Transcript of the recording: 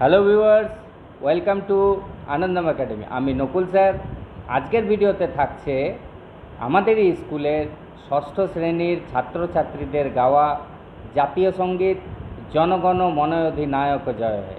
Hello viewers, welcome to আনন্দম academy. আমি Nakul sir. আজকের ভিডিওতে থাকছে আমাদেরই স্কুলের ষষ্ঠ শ্রেণীর ছাত্রছাত্রীদের গাওয়া জাতীয় সঙ্গীত জনগণ মন অধিনায়ক জয় হে।